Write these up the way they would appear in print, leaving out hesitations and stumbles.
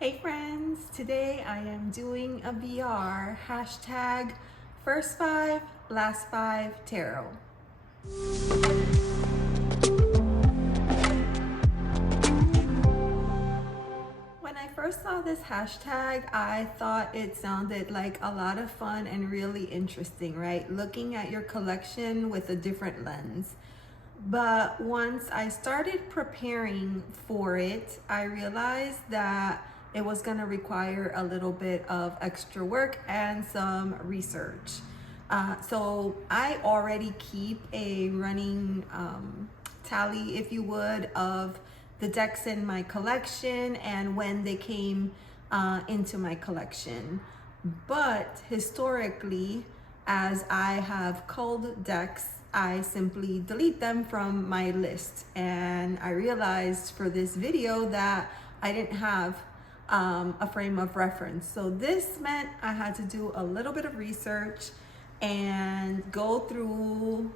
Hey friends, today I am doing a VR hashtag first five, last five tarot. When I first saw this hashtag, I thought it sounded like a lot of fun and really interesting, right? Looking at your collection with a different lens. But once I started preparing for it, I realized that it was going to require a little bit of extra work and some research. So I already keep a running tally, if you would, of the decks in my collection and when they came into my collection. But historically, as I have culled decks, I simply delete them from my list. And I realized for this video that I didn't have a frame of reference. So this meant I had to do a little bit of research and go through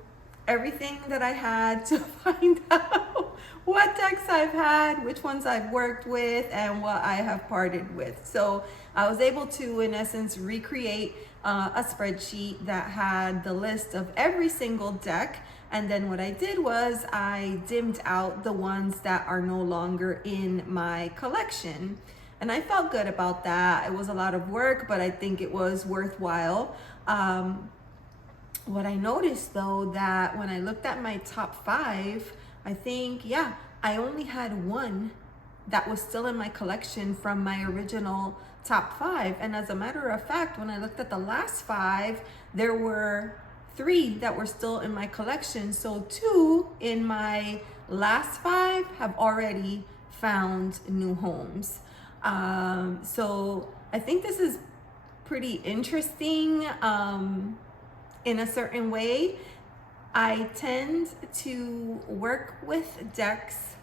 everything that I had to find out what decks I've had, which ones I've worked with, and what I have parted with. So I was able to, in essence, recreate a spreadsheet that had the list of every single deck. And then what I did was I dimmed out the ones that are no longer in my collection. And I felt good about that. It was a lot of work, but I think it was worthwhile. What I noticed though, that when I looked at my top five, I think, yeah, I only had one that was still in my collection from my original top five. And as a matter of fact, when I looked at the last five, there were three that were still in my collection. So two in my last five have already found new homes. So I think this is pretty interesting. In a certain way, I tend to work with decks.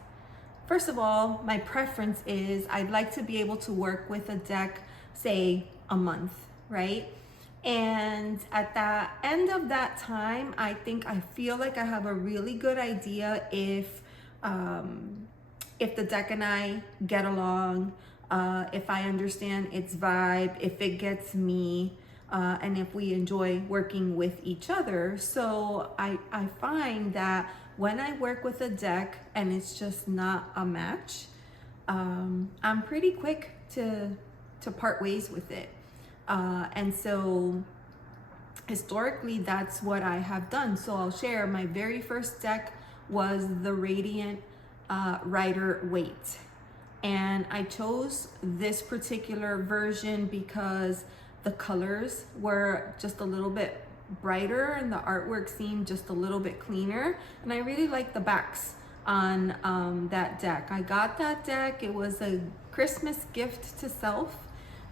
First of all, my preference is I'd like to be able to work with a deck, say a month, right? And at the end of that time, I feel like I have a really good idea if the deck and I get along, if I understand its vibe, if it gets me, and if we enjoy working with each other. So I find that when I work with a deck and it's just not a match, I'm pretty quick to part ways with it. And so historically, that's what I have done. So I'll share, my very first deck was the Radiant Rider Waite. And I chose this particular version because the colors were just a little bit brighter and the artwork seemed just a little bit cleaner. And I really like the backs on that deck. I got that deck, it was a Christmas gift to self.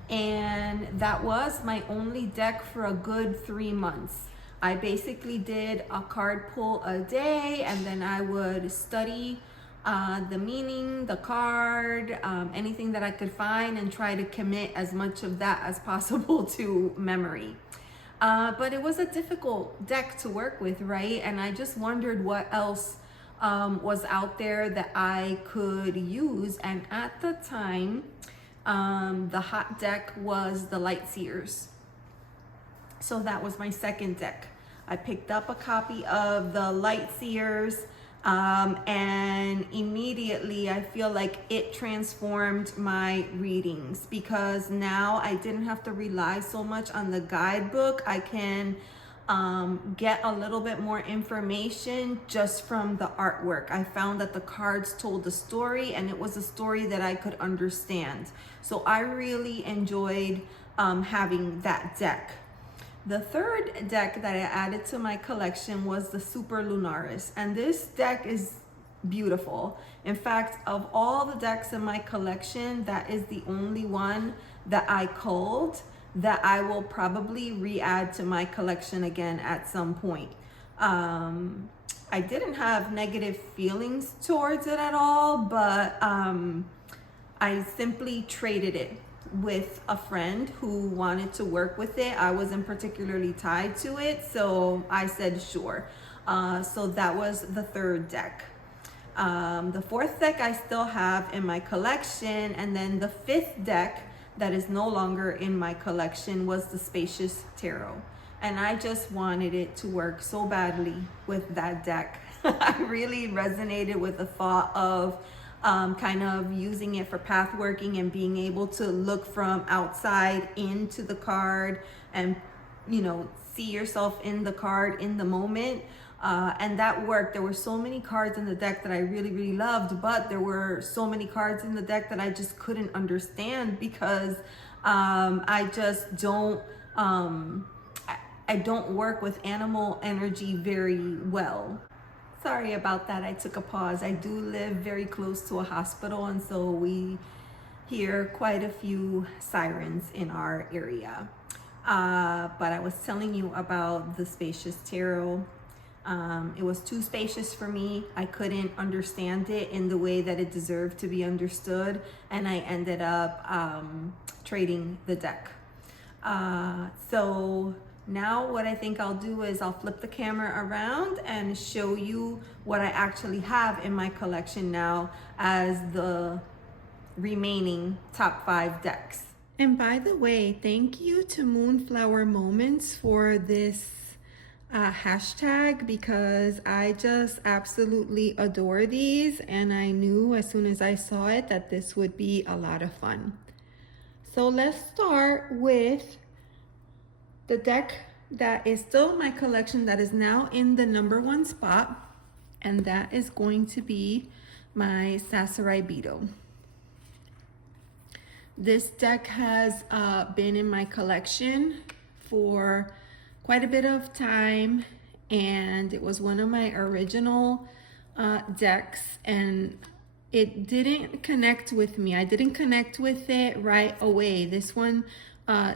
And that was my only deck for a good 3 months. I basically did a card pull a day, and then I would study the meaning, the card, anything that I could find, and try to commit as much of that as possible to memory. But it was a difficult deck to work with, right? And I just wondered what else was out there that I could use. And at the time, the hot deck was the Light Seers. So that was my second deck. I picked up a copy of the Light Seers, and immediately I feel like it transformed my readings, because now I didn't have to rely so much on the guidebook. I can get a little bit more information just from the artwork. I found that the cards told a story, and it was a story that I could understand. So I really enjoyed having that deck. The third deck that I added to my collection was the Super Lunaris, and this deck is beautiful. In fact, of all the decks in my collection, that is the only one that I culled that I will probably re-add to my collection again at some point. I didn't have negative feelings towards it at all, but I simply traded it with a friend who wanted to work with it. I wasn't particularly tied to it, so I said sure. So that was the third deck. The fourth deck I still have in my collection, and then the fifth deck that is no longer in my collection was the Spacious Tarot. And I just wanted it to work so badly with that deck. I really resonated with the thought of kind of using it for path working and being able to look from outside into the card and, you know, see yourself in the card in the moment. And that worked. There were so many cards in the deck that I really, really loved, but there were so many cards in the deck that I just couldn't understand because I just don't, I don't work with animal energy very well. Sorry about that. I took a pause. I do live very close to a hospital, and so we hear quite a few sirens in our area. But I was telling you about the Spacious Tarot. It was too spacious for me. I couldn't understand it in the way that it deserved to be understood, and I ended up trading the deck. So now what I think I'll do is I'll flip the camera around and show you what I actually have in my collection now as the remaining top 5 decks. And by the way, thank you to Moonflower Moments for this hashtag, because I just absolutely adore these, and I knew as soon as I saw it that this would be a lot of fun. So let's start with the deck that is still in my collection that is now in the #1 spot, and that is going to be my Sasarai Beetle. This deck has been in my collection for quite a bit of time, and it was one of my original decks, and it didn't connect with me. I didn't connect with it right away. This one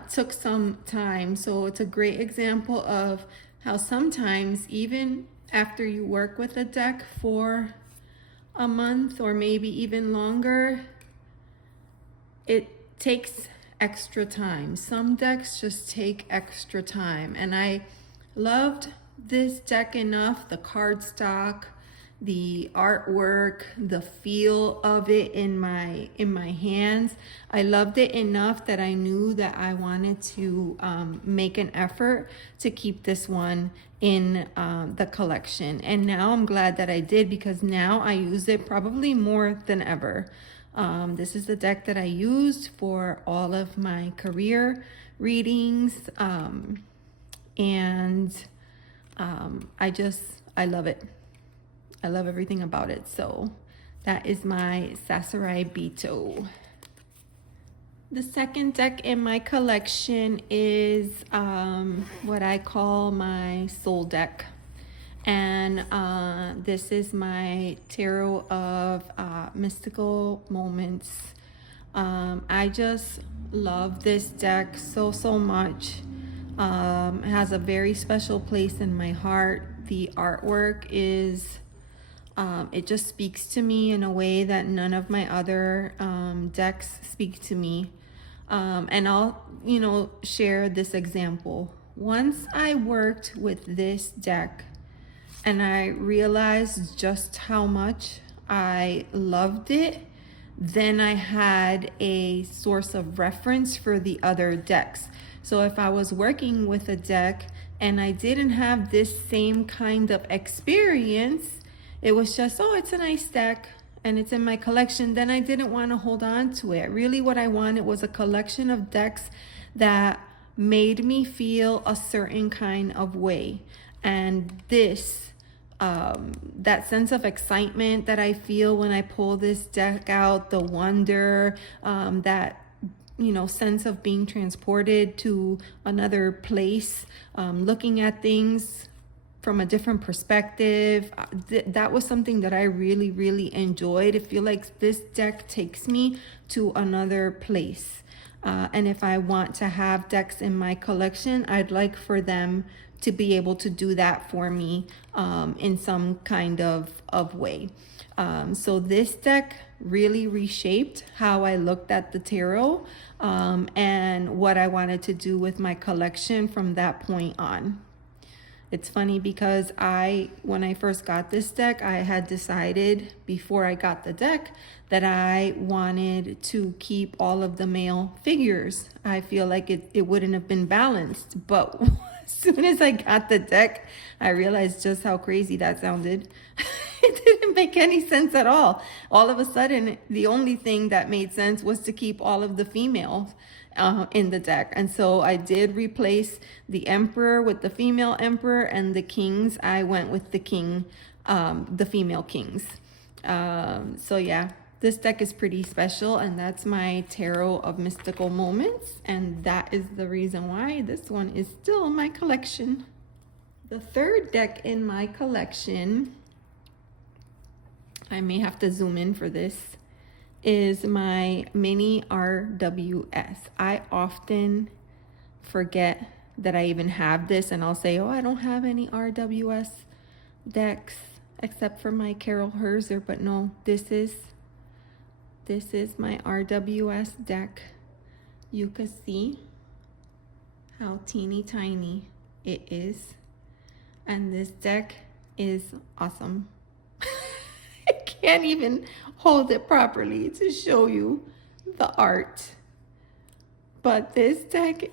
took some time. So it's a great example of how sometimes even after you work with a deck for a month or maybe even longer, it takes extra time. Some decks just take extra time, and I loved this deck enough, the cardstock, the artwork, the feel of it in my hands. I loved it enough that I knew that I wanted to make an effort to keep this one in the collection. And now I'm glad that I did, because now I use it probably more than ever. This is the deck that I used for all of my career readings, and I love it. I love everything about it. So that is my Sasarai Beetle. The second deck in my collection is what I call my soul deck. And this is my Tarot of Mystical Moments. I just love this deck so much. It has a very special place in my heart. The artwork is it just speaks to me in a way that none of my other decks speak to me. And I'll, share this example. Once I worked with this deck and I realized just how much I loved it, then I had a source of reference for the other decks. So if I was working with a deck and I didn't have this same kind of experience, it was just, oh, it's a nice deck and it's in my collection, then I didn't want to hold on to it. Really what I wanted was a collection of decks that made me feel a certain kind of way. And this, that sense of excitement that I feel when I pull this deck out, the wonder, that sense of being transported to another place, looking at things from a different perspective. That was something that I really enjoyed. I feel like this deck takes me to another place. And if I want to have decks in my collection, I'd like for them to be able to do that for me in some kind of way. So this deck really reshaped how I looked at the tarot and what I wanted to do with my collection from that point on. It's funny because when I first got this deck, I had decided before I got the deck that I wanted to keep all of the male figures. I feel like it wouldn't have been balanced, but as soon as I got the deck, I realized just how crazy that sounded. It didn't make any sense at all. All of a sudden, the only thing that made sense was to keep all of the females in the deck. And so I did replace the emperor with the female emperor, and the kings, I went with the king, the female kings. So yeah, this deck is pretty special, and that's my Tarot of Mystical Moments, and that is the reason why this one is still in my collection. The third deck in my collection, I may have to zoom in for this, is my mini RWS. I often forget that I even have this, and I'll say, oh, I don't have any RWS decks except for my Carol Herzer, but no, this is my RWS deck. You can see how teeny tiny it is, and this deck is awesome. I can't even hold it properly to show you the art. But this deck,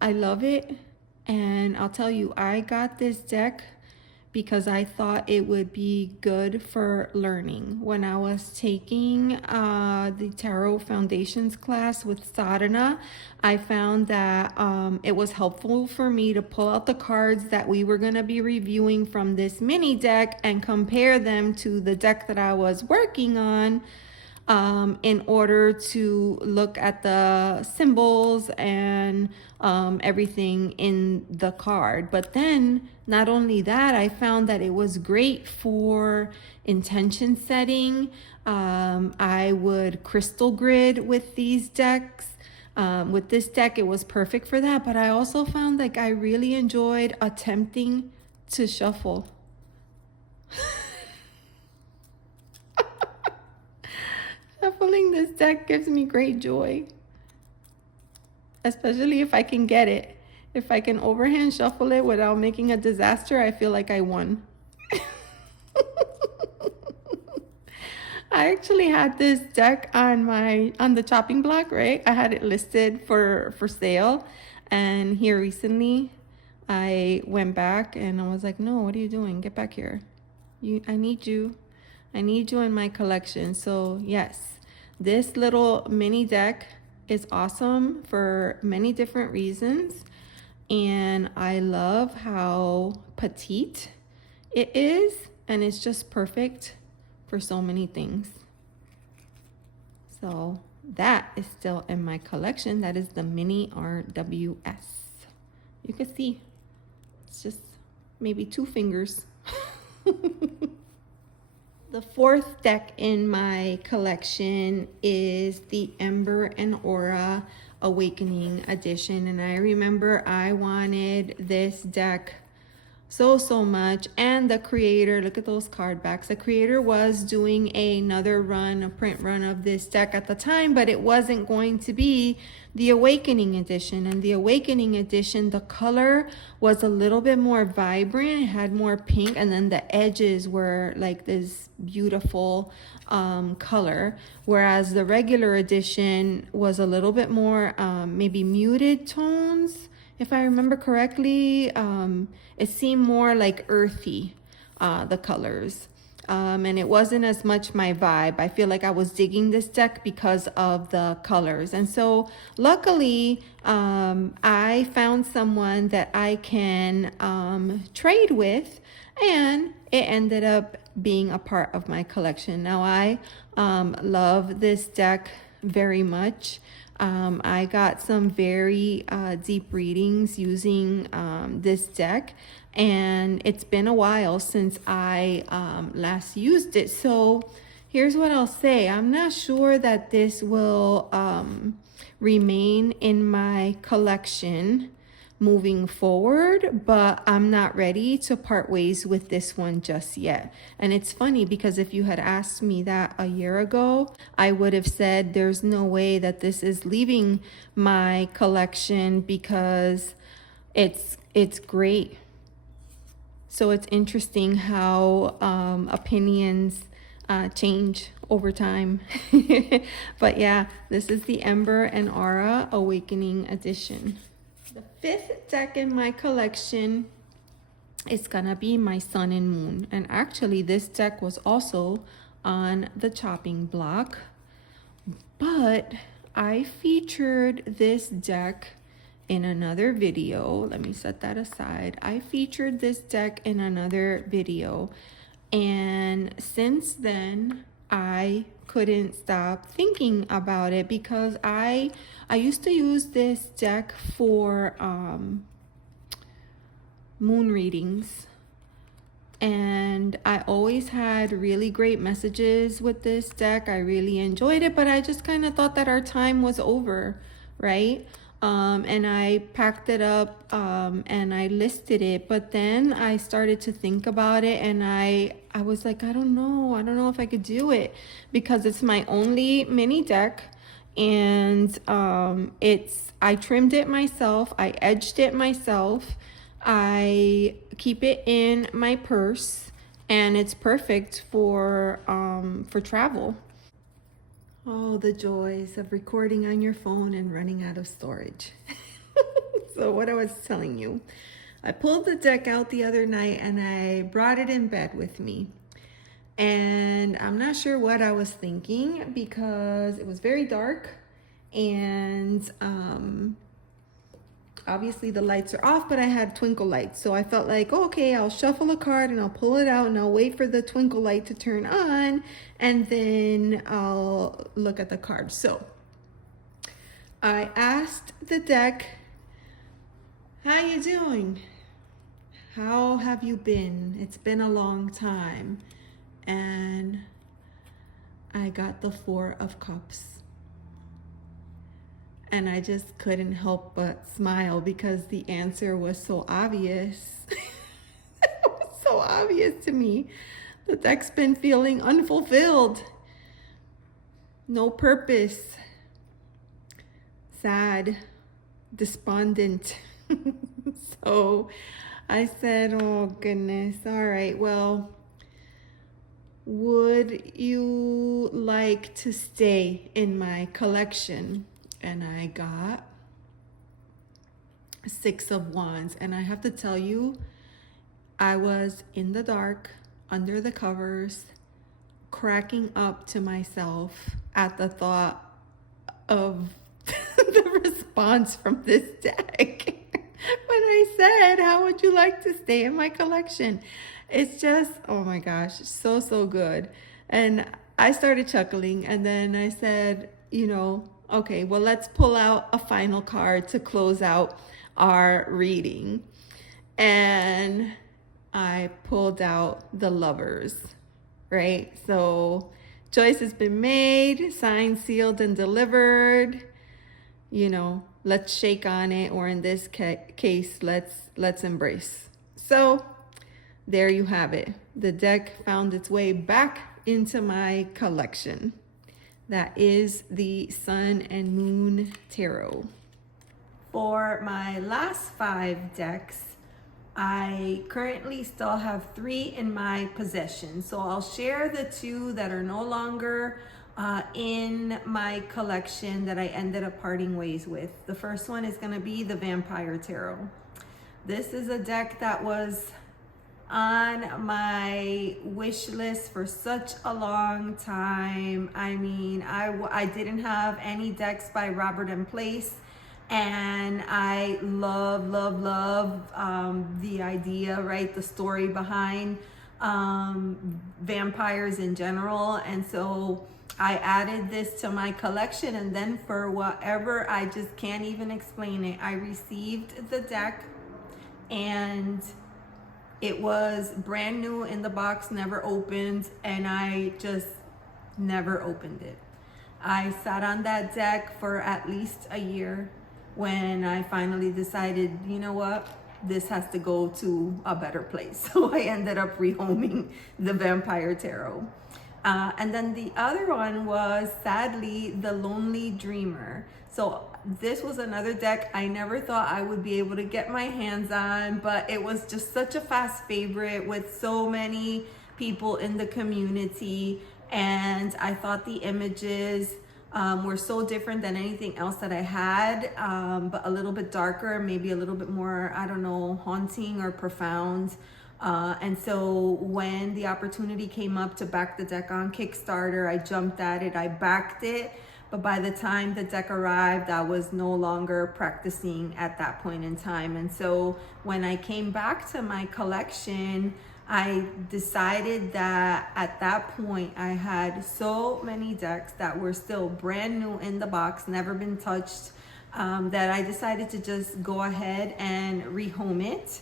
I love it. And I'll tell you, I got this deck because I thought it would be good for learning. When I was taking the Tarot Foundations class with Sadhana, I found that it was helpful for me to pull out the cards that we were going to be reviewing from this mini deck and compare them to the deck that I was working on, in order to look at the symbols and everything in the card. But then not only that, I found that it was great for intention setting. I would crystal grid with these decks. With this deck, it was perfect for that. But I also found like I really enjoyed attempting to shuffle. Shuffling this deck gives me great joy, especially if I can get it. If I can overhand shuffle it without making a disaster, I feel like I won. I actually had this deck on the chopping block, right? I had it listed for sale, and here recently I went back and I was like, no, what are you doing? Get back here. I need you in my collection. So yes, this little mini deck is awesome for many different reasons. And I love how petite it is. And it's just perfect for so many things. So that is still in my collection. That is the mini RWS. You can see it's just maybe 2 fingers. The fourth deck in my collection is the Ember and Aura Awakening Edition. And I remember I wanted this deck so much. And the creator, look at those card backs. The creator was doing another run, a print run of this deck at the time, but it wasn't going to be the Awakening Edition. And the Awakening Edition, the color was a little bit more vibrant. It had more pink, and then the edges were like this beautiful color. Whereas the regular edition was a little bit more maybe muted tones. If I remember correctly, it seemed more like earthy, the colors. And it wasn't as much my vibe. I feel like I was digging this deck because of the colors. And so luckily, I found someone that I can trade with, and it ended up being a part of my collection. Now I love this deck very much. I got some very deep readings using this deck, and it's been a while since I last used it. So here's what I'll say. I'm not sure that this will remain in my collection moving forward, but I'm not ready to part ways with this one just yet. And it's funny because if you had asked me that a year ago, I would have said there's no way that this is leaving my collection because it's great. So it's interesting how opinions change over time. But yeah, this is the Ember and Aura Awakening Edition. The fifth deck in my collection is gonna be my Sun and Moon. And actually this deck was also on the chopping block, but I featured this deck in another video. Let me set that aside. I featured this deck in another video, and since then I couldn't stop thinking about it because I used to use this deck for moon readings, and I always had really great messages with this deck. I really enjoyed it, but I just kind of thought that our time was over, right? And I packed it up and I listed it, but then I started to think about it, and I was like, I don't know if I could do it because it's my only mini deck, and I trimmed it myself, I edged it myself, I keep it in my purse, and it's perfect for travel. Oh, the joys of recording on your phone and running out of storage. So what I was telling you, I pulled the deck out the other night and I brought it in bed with me. And I'm not sure what I was thinking because it was very dark, and obviously the lights are off, but I had twinkle lights. So I felt like, oh, okay, I'll shuffle a card and I'll pull it out and I'll wait for the twinkle light to turn on, and then I'll look at the card. So I asked the deck, how you doing? How have you been? It's been a long time. And I got the Four of Cups. And I just couldn't help but smile because the answer was so obvious. It was so obvious to me. The deck's been feeling unfulfilled. No purpose. Sad. Despondent. So I said, oh goodness. All right, well, would you like to stay in my collection? And I got Six of Wands. And I have to tell you, I was in the dark, under the covers, cracking up to myself at the thought of the response from this deck. When I said, how would you like to stay in my collection? It's just, oh my gosh, so good. And I started chuckling, and then I said, okay, well, let's pull out a final card to close out our reading. And I pulled out the Lovers, right? So choice has been made, signed, sealed, and delivered. Let's shake on it, or in this case, let's embrace. So there you have it. The deck found its way back into my collection. That is the Sun and Moon Tarot. For my last 5 decks, I currently still have 3 in my possession. So I'll share the 2 that are no longer in my collection that I ended up parting ways with. The first one is going to be the Vampire Tarot. This is a deck that was on my wish list for such a long time. I mean, I didn't have any decks by Robert and Place, and I love the idea, right? The story behind vampires in general. And so I added this to my collection, and then for whatever, I just can't even explain it, I received the deck, and it was brand new in the box, never opened, and I just never opened it. I sat on that deck for at least a year when I finally decided, you know what, this has to go to a better place. So I ended up rehoming the Vampire Tarot. And then the other one was sadly the Lonely Dreamer. So this was another deck I never thought I would be able to get my hands on, but it was just such a fast favorite with so many people in the community. And I thought the images were so different than anything else that I had, but a little bit darker, maybe a little bit more, I don't know, haunting or profound. And so when the opportunity came up to back the deck on Kickstarter, I jumped at it, I backed it. But by the time the deck arrived, I was no longer practicing at that point in time. And so when I came back to my collection, I decided that at that point I had so many decks that were still brand new in the box, never been touched, that I decided to just go ahead and rehome it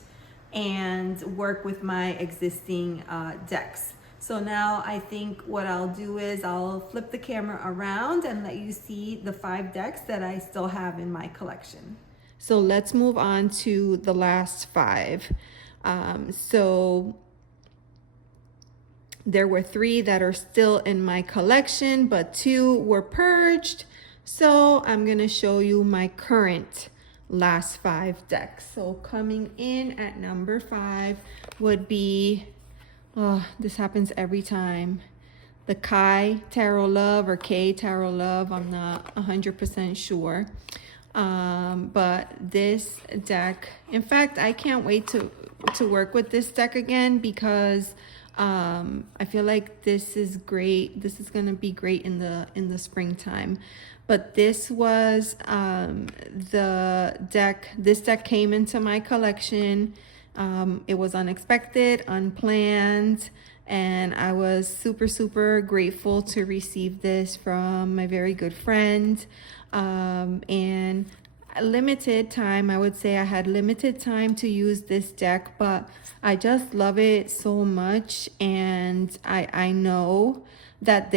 and work with my existing decks. So now I think what I'll do is I'll flip the camera around and let you see the 5 decks that I still have in my collection. So let's move on to the last 5. So there were 3 that are still in my collection, but 2 were purged. So I'm gonna show you my current last 5 decks. So coming in at number 5 would be, oh, this happens every time, the Kai Tarot Love or K Tarot Love. I'm not 100% sure. But this deck, in fact, I can't wait to work with this deck again because I feel like this is great. This is gonna be great in the springtime. But this was the deck. This deck came into my collection. It was unexpected, unplanned, and I was super grateful to receive this from my very good friend. And limited time, I would say I had limited time to use this deck, but I just love it so much. And I know that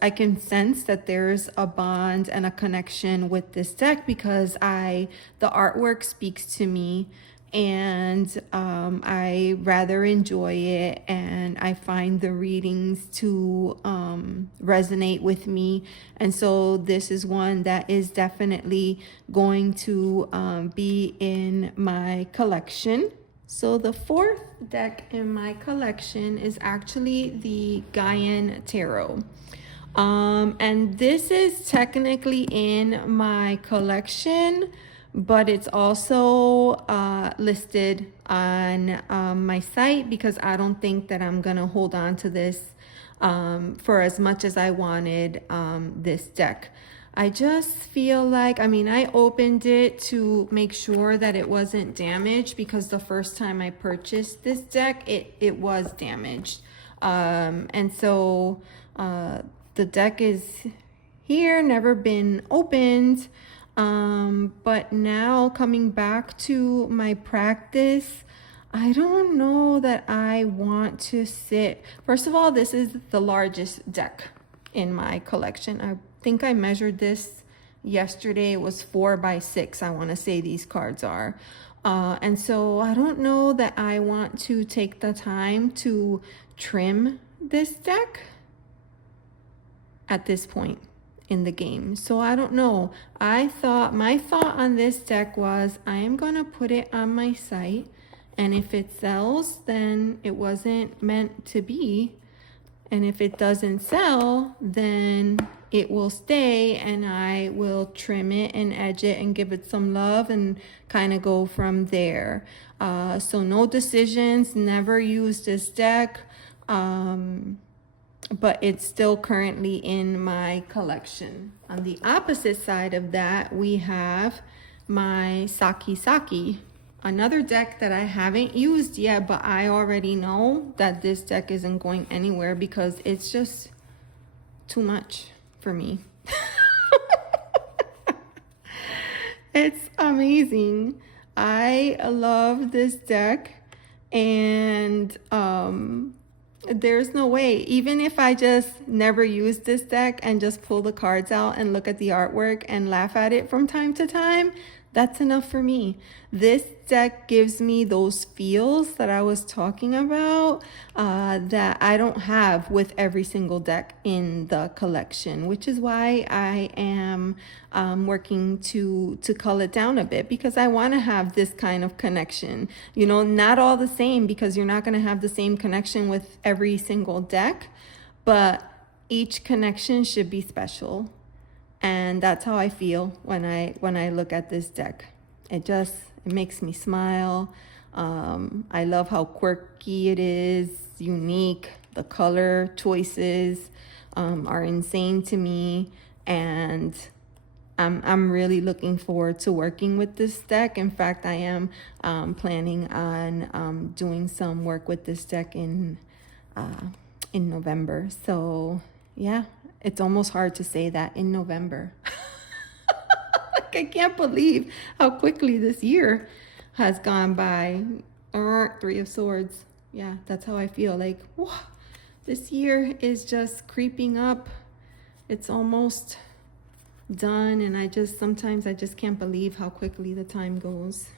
I can sense that there's a bond and a connection with this deck because the artwork speaks to me, and I rather enjoy it, and I find the readings to resonate with me. And so this is one that is definitely going to be in my collection. So the 4th deck in my collection is actually the Gaian Tarot. And this is technically in my collection, but it's also listed on my site because I don't think that I'm gonna hold on to this for as much as I wanted this deck. I just feel like, I mean, I opened it to make sure that it wasn't damaged because the first time I purchased this deck, it was damaged. And so the deck is here, never been opened. But now coming back to my practice, I don't know that I want to sit. First of all, this is the largest deck in my collection. I think I measured this yesterday. It was 4 by 6. I want to say these cards are. And so I don't know that I want to take the time to trim this deck at this point in the game. So I don't know. My thought on this deck was I am going to put it on my site, and if it sells, then it wasn't meant to be. And if it doesn't sell, then it will stay, and I will trim it and edge it and give it some love and kind of go from there. So no decisions, never used this deck, but it's still currently in my collection. On the opposite side of that, we have my Saki, another deck that I haven't used yet, but I already know that this deck isn't going anywhere because it's just too much for me. It's amazing. I love this deck, and there's no way, even if I just never use this deck and just pull the cards out and look at the artwork and laugh at it from time to time, That's enough for me. This deck gives me those feels that I was talking about that I don't have with every single deck in the collection, which is why I am working to cull it down a bit, because I want to have this kind of connection. You know, not all the same, because you're not going to have the same connection with every single deck, but each connection should be special. And that's how I feel when I look at this deck. It makes me smile. I love how quirky it is, unique. The color choices are insane to me, and I'm really looking forward to working with this deck. In fact, I am planning on doing some work with this deck in November. So yeah, it's almost hard to say that, in November. Like, I can't believe how quickly this year has gone by. Three of Swords. Yeah, that's how I feel. Like, whoa, this year is just creeping up. It's almost done, and sometimes I just can't believe how quickly the time goes.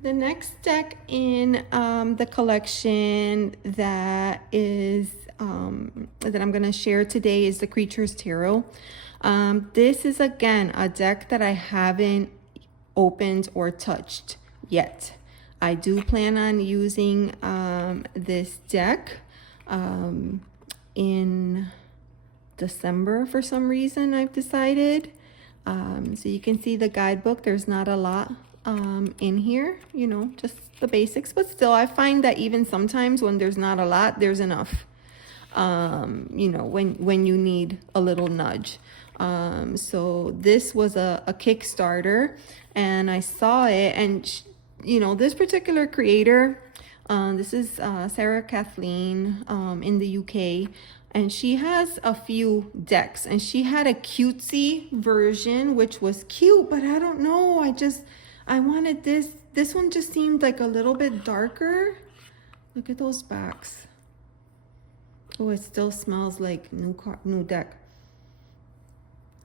The next deck in the collection that I'm going to share today is the Creatures Tarot. This is, again, a deck that I haven't opened or touched yet. I do plan on using this deck in December for some reason, I've decided. So you can see the guidebook. There's not a lot in here, you know, just the basics, but still I find that even sometimes when there's not a lot, there's enough, you know, when you need a little nudge. So this was a Kickstarter, and I saw it, and you know, this particular creator, this is Sarah Kathleen in the UK, and she has a few decks, and she had a cutesy version which was cute, but I don't know, I wanted this one just seemed like a little bit darker. Look at those backs. Oh, it still smells like new deck.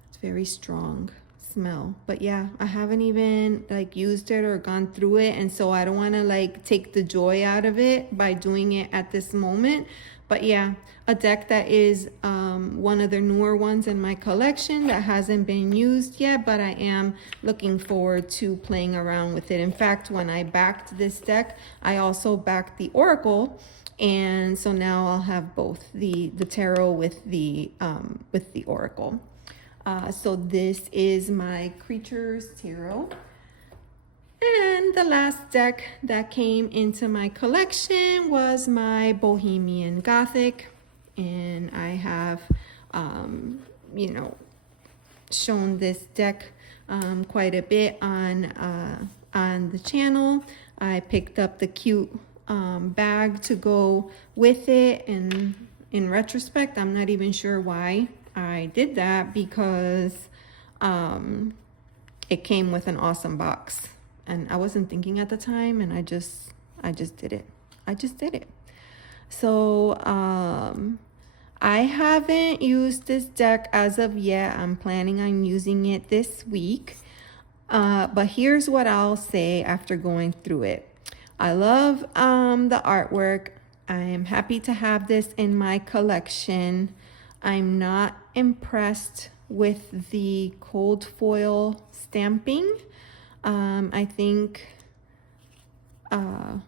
It's very strong smell, but yeah, I haven't even like used it or gone through it, and so I don't want to like take the joy out of it by doing it at this moment. But yeah, a deck that is one of the newer ones in my collection that hasn't been used yet, but I am looking forward to playing around with it. In fact, when I backed this deck, I also backed the Oracle, and so now I'll have both the tarot with the Oracle. So this is my Creatures Tarot. And the last deck that came into my collection was my Bohemian Gothic. And I have, you know, shown this deck quite a bit on the channel. I picked up the cute bag to go with it, and in retrospect, I'm not even sure why I did that, because it came with an awesome box, and I wasn't thinking at the time, and I just did it. I just did it. So I haven't used this deck as of yet. I'm planning on using it this week. But here's what I'll say after going through it. I love the artwork. I am happy to have this in my collection. I'm not impressed with the cold foil stamping. I think I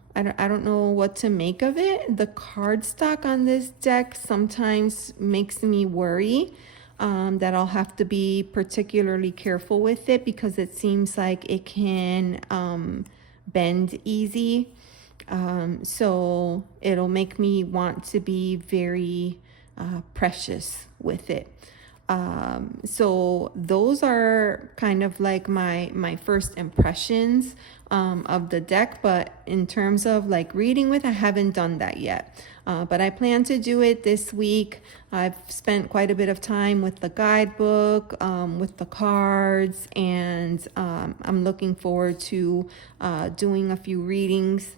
don't know what to make of it. The cardstock on this deck sometimes makes me worry that I'll have to be particularly careful with it, because it seems like it can bend easy. So it'll make me want to be very precious with it. So those are kind of like my first impressions of the deck, but in terms of like reading with, I haven't done that yet. But I plan to do it this week. I've spent quite a bit of time with the guidebook, with the cards, and I'm looking forward to doing a few readings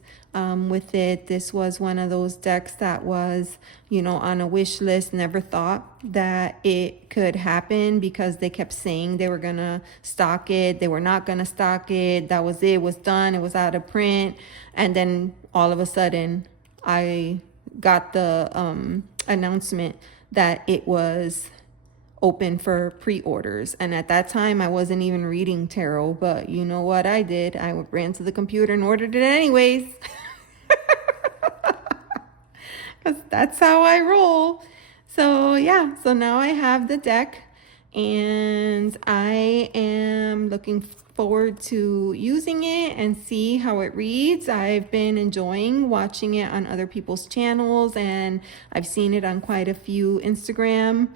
with it. This was one of those decks that was, on a wish list. Never thought that it could happen because they kept saying they were gonna stock it. They were not gonna stock it. That was it, was done. It was out of print. And then all of a sudden, I got the announcement that it was open for pre-orders. And at that time, I wasn't even reading tarot, but you know what I did? I ran to the computer and ordered it anyways. Because that's how I roll. So yeah, so now I have the deck, and I am looking forward to using it and see how it reads. I've been enjoying watching it on other people's channels, and I've seen it on quite a few Instagram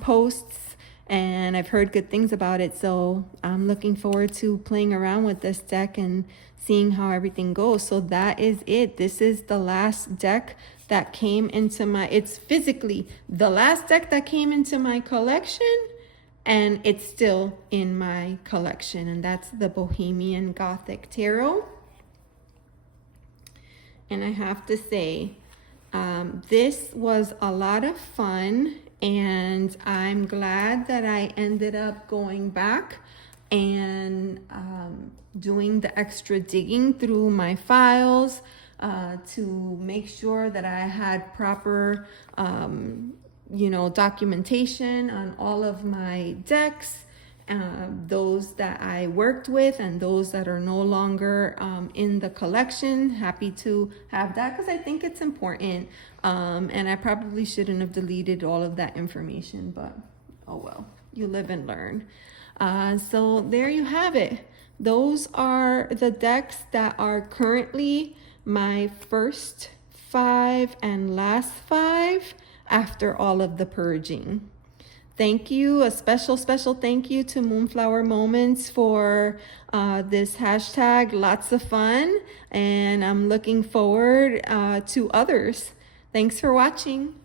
posts, and I've heard good things about it. So I'm looking forward to playing around with this deck and seeing how everything goes. So that is it. This is the last deck that came into it's physically the last deck that came into my collection, and it's still in my collection, and that's the Bohemian Gothic Tarot. And I have to say, this was a lot of fun, and I'm glad that I ended up going back and doing the extra digging through my files to make sure that I had proper documentation on all of my decks, those that I worked with and those that are no longer in the collection. Happy to have that because I think it's important. And I probably shouldn't have deleted all of that information, but oh well, you live and learn. So there you have it. Those are the decks that are currently my first 5 and last 5 after all of the purging. Thank you. A special thank you to Moonflower Moments for this hashtag. Lots of fun, and I'm looking forward to others. Thanks for watching.